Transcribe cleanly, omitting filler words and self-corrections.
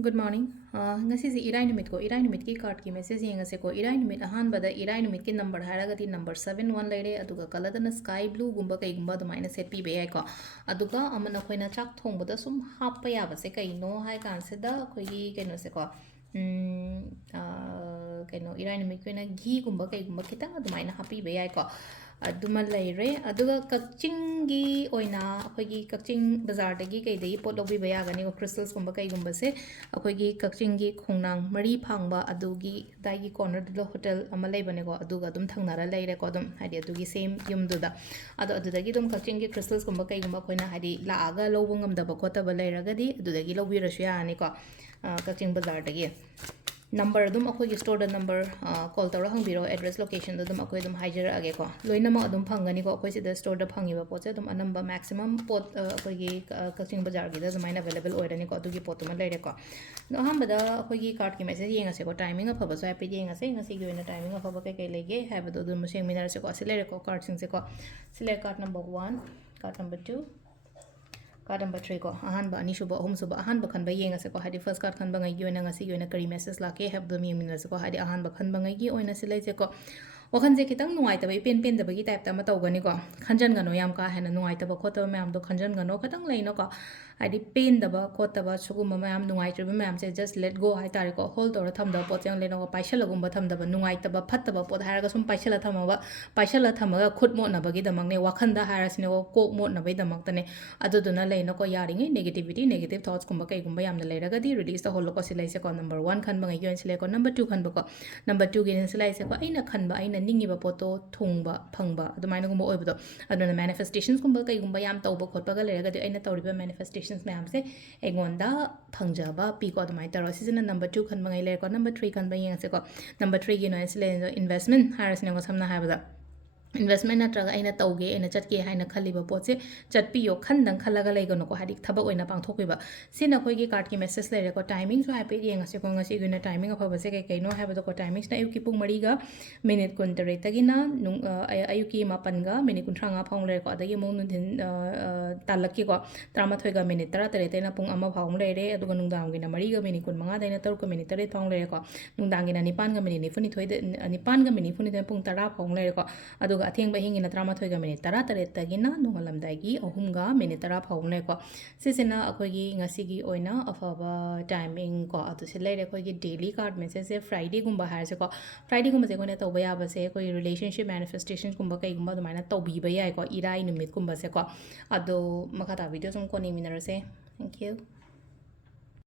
Good morning. Ngasigi irai numit ko irai numit ki card ki message yengase ko irai numit ahan bada irai numit ki number haragati number 71 laire aduga kaladana sky blue gumba kai gumba dumaina set pi be ai ko aduga amana khoina chak thong bada sum happa ya ba se kai no hai kan se da khoi gi kaino se ko kaino irai numit ko na ghi gumba kai gumba kitang dumaina happy be ai ko aduma laire aduga kaching gi oina akhoi gi kaching bazar dagi kai dai pot lobi ba ya gani ko crystals gumba kai gumba se ꯑꯩꯈꯣꯏꯒꯤ ꯀꯛꯆꯤꯡꯒꯤ ꯈꯣꯡꯅꯥꯡ ꯃꯔꯤ ꯐꯥꯡꯕ ꯑꯗꯨꯒꯤ ꯗꯥꯏꯒꯤ ꯀꯣꯔꯅꯔꯗꯨꯗ hotel ꯑꯃ ꯂꯩꯕꯅꯦꯀꯣ ꯑꯗꯨꯒ ꯑꯗꯨꯝ ꯊꯪꯅꯔ ꯂꯩꯔꯦꯀꯣ ꯑꯗꯨꯝ ꯍꯥꯏꯗꯤ ꯑꯗꯨꯒꯤ ꯁꯦꯝ ꯌꯨꯝꯗꯨꯗ ꯑꯗꯣ ꯑꯗꯨꯗꯒꯤ ꯑꯗꯨꯝ ꯀꯛꯆꯤꯡꯒꯤ ꯀ꯭ꯔꯤꯁꯇꯜꯁꯀꯨꯝꯕ ꯀꯩꯒꯨꯝꯕ ꯑꯩꯈꯣꯏꯅ ꯍꯥꯏꯗꯤ ꯂꯥꯛꯑꯒ ꯂꯧꯕ ꯉꯝꯗꯕ ꯈꯣꯠꯇꯕ ꯂꯩꯔꯒꯗꯤ ꯑꯗꯨꯗꯒꯤ ꯂꯧꯕꯤꯔꯁꯨ ꯌꯥꯔꯅꯤꯀꯣ ꯀꯛꯆꯤꯡ ꯕꯖꯥꯔꯗꯒꯤ ꯅꯝꯕꯔ ꯑꯗꯨꯝ ꯑꯩꯈꯣꯏꯒꯤ ꯁ꯭ꯇꯣꯔꯗ ꯅꯝꯕꯔ ꯀꯣꯜ ꯇꯧꯔ ꯍꯪꯕꯤꯔꯣ ꯑꯦꯗ꯭ꯔꯦꯁ ꯂꯣꯀꯦꯁꯟꯗꯣ ꯑꯗꯨꯝ ꯑꯩꯈꯣꯏ ꯑꯗꯨꯝ ꯍꯥꯏꯖꯔꯛꯑꯒꯦꯀꯣ ꯂꯣꯏꯅꯃꯛ ꯑꯗꯨꯝ ꯐꯪꯒꯅꯤꯀꯣ ꯑꯩꯈꯣꯏ ꯁꯤꯗ ꯁ꯭ꯇꯣꯔꯗ ꯐꯪꯉꯤꯕ ꯄꯣꯠꯁꯦ ꯑꯗꯨꯝ ꯑꯅꯝꯕ ꯃꯦꯛꯁꯤꯃꯝ ꯄꯣꯠ ꯑꯩꯈꯣꯏꯒꯤ ꯀꯛꯆꯤꯡ ꯕꯖꯥꯔꯒꯤꯗ ꯑꯗꯨꯃꯥꯏꯅ ꯑꯦꯕꯥꯏꯂꯦꯕꯜ ꯑꯣꯏꯔꯅꯤꯀꯣ ꯑꯗꯨꯒꯤ ꯄꯣꯠꯇꯨꯃ ꯂꯩꯔꯦꯀꯣ ꯑꯗꯣ ꯑꯍꯥꯟꯕꯗ ꯑꯩꯈꯣꯏꯒꯤ ꯀꯥꯔꯠꯀꯤ ꯃꯦꯁꯦꯖ ꯌꯦꯡꯉꯁꯦꯀꯣ ꯇꯥꯏꯃꯤꯡ ꯑꯐꯕꯁꯨ ꯍꯥꯏꯐꯦꯠ ꯌꯦꯡꯉꯁꯦ ꯉꯁꯤꯒꯤ ꯑꯣꯏꯅ ꯇꯥꯏꯃꯤꯡ ꯑꯐꯕ ꯀꯩꯀꯩ ꯂꯩꯒꯦ ꯍꯥꯏꯕꯗꯣ ꯑꯗꯨꯝ ꯌꯦꯡꯃꯤꯟꯅꯔꯁꯦꯀꯣ ꯑꯁꯤ ꯂꯩꯔꯦꯀꯣ ꯀꯥꯔꯠꯁꯤꯡꯁꯦꯀꯣ ꯁꯤ ꯂꯩꯔꯦ card number 1 card number 2 card number 3 ꯀꯣ ꯑꯍꯥꯟꯕ ꯑꯅꯤꯁꯨꯕ ꯑꯍꯨꯝꯁꯨꯕ ꯑꯍꯥꯟꯕ ꯈꯟꯕ ꯌꯦꯡꯉꯁꯦꯀꯣ ꯍꯥꯏꯗꯤ ꯐꯔꯁꯠ ꯀꯥꯔꯠ ꯈꯟꯕꯉꯩꯒꯤ ꯑꯣꯏꯅ ꯉꯁꯤꯒꯤ ꯑꯣꯏꯅ ꯀꯔꯤ ꯃꯦꯁꯦꯖ ꯂꯥꯛꯀꯦ ꯍꯥꯏꯕꯗꯣ ꯌꯦꯡꯃꯤꯟꯅꯔꯁꯦꯀꯣ ꯍꯥꯏꯗꯤ ꯑꯍꯥꯟꯕ ꯈꯟꯕꯉꯩꯒꯤ ꯑꯣꯏꯅ ꯁꯤ ꯂꯩꯁꯦꯀꯣ ꯋꯥꯈꯟꯁꯦ ꯈꯤꯇꯪ ꯅꯨꯡꯉꯥꯏꯇꯕ ꯏꯄꯦꯟ ꯄꯦꯟꯗꯕꯒꯤ ꯇꯥꯏꯞꯇ ꯑꯃ ꯇꯧꯒꯅꯤꯀꯣ ꯈꯟꯖꯟꯒꯅꯣ ꯌꯥꯝ ꯀꯥ ꯍꯦꯟꯅ ꯅꯨꯡꯉꯥꯏꯇꯕ ꯈꯣꯠꯇꯕ ꯃꯌꯥꯝꯗꯣ ꯈꯟꯖꯟꯒꯅꯣ ꯈꯤꯇꯪ ꯂꯩꯅꯀꯣ ꯍꯥꯏꯗꯤ ꯄꯦꯟꯗꯕ ꯈꯣꯠꯇꯕ ꯁꯤꯒꯨꯝꯕ ꯃꯌꯥꯝ ꯅꯨꯡꯉꯥꯏꯇ꯭ꯔꯤꯕ ꯃꯌꯥꯝꯁꯦ ꯖꯁ ꯂꯦꯠ ꯒꯣ ꯍꯥꯏꯇꯥꯔꯦꯀꯣ ꯍꯣꯜ ꯇꯧꯔ ꯊꯝꯗꯕ ꯄꯣꯠꯁꯦ ꯌꯥꯝ ꯂꯩꯅꯀꯣ ꯄꯥꯏꯁꯜꯂꯒꯨꯝꯕ ꯊꯝꯗꯕ ꯅꯨꯡꯉꯥꯏꯇꯕ ꯐꯠꯇꯕ ꯄꯣꯠ ꯍꯥꯏꯔꯒ ꯁꯨꯝ ꯄꯥꯏꯁꯜꯂ ꯊꯝꯃꯒ ꯈꯨꯠ ꯃꯣꯠꯅꯕꯒꯤꯗꯃꯛꯅꯦ ꯋꯥꯈꯟꯗ ꯍꯥꯏꯔꯁꯤꯅꯦꯀꯣ ꯀꯣꯛ ꯃꯣꯠꯅꯕꯒꯤꯗꯃꯛꯇꯅꯦ ꯑꯗꯨꯗꯨꯅ ꯂꯩꯅꯀꯣ ꯌꯥꯔꯤꯉꯩ ꯅꯦꯒꯦꯇꯤꯚꯤꯇꯤ ꯅꯦꯒꯦꯇꯤቭ ꯊꯣꯠꯁꯀꯨꯝꯕ ꯀꯩꯒꯨꯝꯕ ꯌꯥꯝꯅ ꯂꯩꯔꯒꯗꯤ ꯔꯤꯂꯤꯁ ꯇꯧꯍꯜꯂꯣꯀꯣ ꯁꯤ ꯂꯩꯁꯦꯀꯣ ꯅꯝꯕꯔ 1 ꯈꯟꯕꯉꯩꯒꯤ ꯑꯣꯏꯅ ꯁꯤ ꯂꯩꯀꯣ ꯅꯝꯕꯔ 2 ꯈꯟꯕꯀꯣ ꯅꯝꯕꯔ 2ꯒꯤꯅ ꯁꯤ ꯂꯩꯁꯦꯀꯣ ꯑꯩꯅ ꯈꯟꯕ ꯑꯩꯅ ꯅꯤꯡꯉꯤꯕ ꯄꯣꯠꯇꯣ ꯊꯨꯡꯕ ꯐꯪꯕ ꯑꯗꯨꯃꯥꯏꯅꯒꯨꯝꯕ ꯑꯣꯏꯕꯗꯣ ꯑꯗꯨꯅ ꯃꯦꯅꯤꯐꯦꯁꯇꯦꯁꯟꯁꯀꯨꯝꯕ ꯀꯩꯒꯨꯝꯕ ꯌꯥꯝ ꯇꯧꯕ ꯈꯣꯠꯄꯒ ꯂꯩꯔꯒꯗꯤ ꯑꯩꯅ ꯇꯧꯔꯤꯕ ꯃꯦꯅꯤꯐꯦꯁꯇꯦꯁꯟꯁ ꯃꯌꯥꯝꯁꯦ ꯑꯩꯉꯣꯟꯗ ꯐꯪꯖꯕ ꯄꯤꯀꯣ ꯑꯗꯨꯃꯥꯏꯅ ꯇꯧꯔꯣ ꯁꯤꯁꯤꯅ ꯅꯝꯕꯔ 2 ꯈꯟꯕꯉꯩ ꯂꯩꯔꯦꯀꯣ ꯅꯝꯕꯔ 3 ꯈꯟꯕ ꯌꯦꯡꯉꯁꯦꯀꯣ ꯅꯝꯕꯔ 3ꯒꯤꯅ ꯁꯤ ꯂꯩꯔꯦ ꯏꯟꯚꯦꯁꯠꯃꯦꯟ ꯍꯥꯏꯔꯁꯤꯅꯦꯀꯣ ꯁꯝꯅ ꯍꯥꯏꯕꯗ ꯏꯟꯚꯦꯁꯠꯃꯦꯟ ꯅꯠꯇ꯭ꯔꯒ ꯑꯩꯅ ꯇꯧꯒꯦ ꯑꯩꯅ ꯆꯠꯀꯦ ꯍꯥꯏꯅ ꯈꯜꯂꯤꯕ ꯄꯣꯠꯁꯦ ꯆꯠꯄꯤꯌꯣ ꯈꯟꯗꯪ ꯈꯜꯂꯒ ꯂꯩꯒꯅꯨꯀꯣ ꯍꯥꯏꯗꯤ ꯊꯕꯛ ꯑꯣꯏꯅ ꯄꯥꯡꯊꯣꯛꯄꯤꯕ ꯁꯤꯅ ꯑꯩꯈꯣꯏꯒꯤ ꯀꯥꯔꯠꯀꯤ ꯃꯦꯁꯦꯖ ꯂꯩꯔꯦꯀꯣ ꯇꯥꯏꯃꯤꯡꯁꯨ ꯍꯥꯏꯐꯦꯠ ꯌꯦꯡꯉꯁꯦꯀꯣ ꯉꯁꯤꯒꯤ ꯑꯣꯏꯅ ꯇꯥꯏꯃꯤꯡ ꯑꯐꯕꯁꯦ ꯀꯩꯅꯣ ꯍꯥꯏꯕꯗꯣꯀꯣ ꯇꯥꯏꯃꯤꯡꯁꯤꯅ ꯑꯌꯨꯛꯀꯤ ꯄꯨꯡ 4ꯒ ꯃꯤꯅꯤꯠ 18ꯇꯒꯤꯅ ꯑꯌꯨꯛꯀꯤ 8ꯒ ꯃꯤꯅꯤꯠ 35 ꯐꯥꯎ ꯂꯩꯔꯦꯀꯣ ꯑꯗꯒꯤ ꯑꯃꯨꯛ ꯅꯨꯡꯊꯤꯟ ꯇꯥꯂꯛꯀꯤꯀꯣ 18ꯒ ꯃꯤꯅꯤꯠ 18ꯗꯩꯅ ꯄꯨꯡ 1 ꯐꯥꯎ ꯂꯩꯔꯦ ꯑꯗꯨꯒ ꯅꯨꯡꯗꯥꯡꯒꯤꯅ 4ꯒ ꯃꯤꯅꯤꯠ 25ꯗꯩꯅ 3ꯒ ꯃꯤꯅꯤꯠ 8 ꯐꯥꯎ ꯂꯩꯔꯦꯀꯣ ꯅꯨꯡꯗꯥꯡꯒꯤꯅ 9ꯒ ꯃꯤꯅꯤꯠ 92 9ꯒ ꯃꯤꯅꯤꯠ 92 ꯄꯨꯡ 10 ꯐꯥꯎ ꯂꯩꯔꯦꯀோ ꯑꯗꯨꯒ ꯑꯊꯦꯡꯕ ꯑꯍꯤꯡꯒꯤನ 13ꯒ ꯃꯤꯅꯤꯠ 18ꯇꯒꯤꯅ ꯅꯣꯡꯉꯥꯜꯂꯝꯗꯥꯏꯒꯤ 3ꯒ ꯃꯤꯅꯤꯠ 10 ꯐꯥꯎ ꯂꯩꯔꯦꯀꯣ ꯁꯤꯁꯤꯅ ꯑꯩꯈꯣꯏꯒꯤ ꯉꯁꯤꯒꯤ ꯑꯣꯏꯅ ꯑꯐꯕ ꯇꯥꯏꯃꯤꯡ ꯀꯣ ꯑꯗꯨ ꯁꯤ ꯂꯩꯔꯦ ꯑꯩꯈꯣꯏꯒꯤ ꯗꯦꯂꯤ ꯀꯥꯔꯠ ꯃꯦꯁꯦꯖꯁꯦ ꯐ꯭ꯔꯥꯏꯗꯦꯒꯨꯝꯕ ꯍꯥꯏꯔꯁꯦꯀꯣ ꯐ꯭ꯔꯥꯏꯗꯦꯒꯨꯝꯕꯁꯦ ꯑꯩꯈꯣꯏꯅ ꯇꯧꯕ ꯌꯥꯕꯁꯦ ꯑꯩꯈꯣꯏ ꯔꯤꯂꯦꯁꯟꯁꯤꯞ ꯃꯦꯅꯤꯐꯦꯁꯇꯦꯁꯟꯒꯨꯝꯕ ꯀꯩꯒꯨꯝꯕ ꯑꯗꯨꯃꯥꯏꯅ ꯇꯧꯕꯤꯕ ꯌꯥꯏꯀꯣ ꯏꯔꯥꯏ ꯅꯨꯃꯤꯠꯀꯨꯝꯕꯁꯦꯀꯣ ꯑꯗꯣ ꯃꯈꯥ ꯇꯥꯕ ꯚꯤꯗꯤꯑꯣ ꯁꯨꯝ ꯀꯣꯟꯅ ꯌꯦꯡꯃꯤꯟꯅꯔꯁꯦ ꯊꯦꯡꯛ ꯌꯨ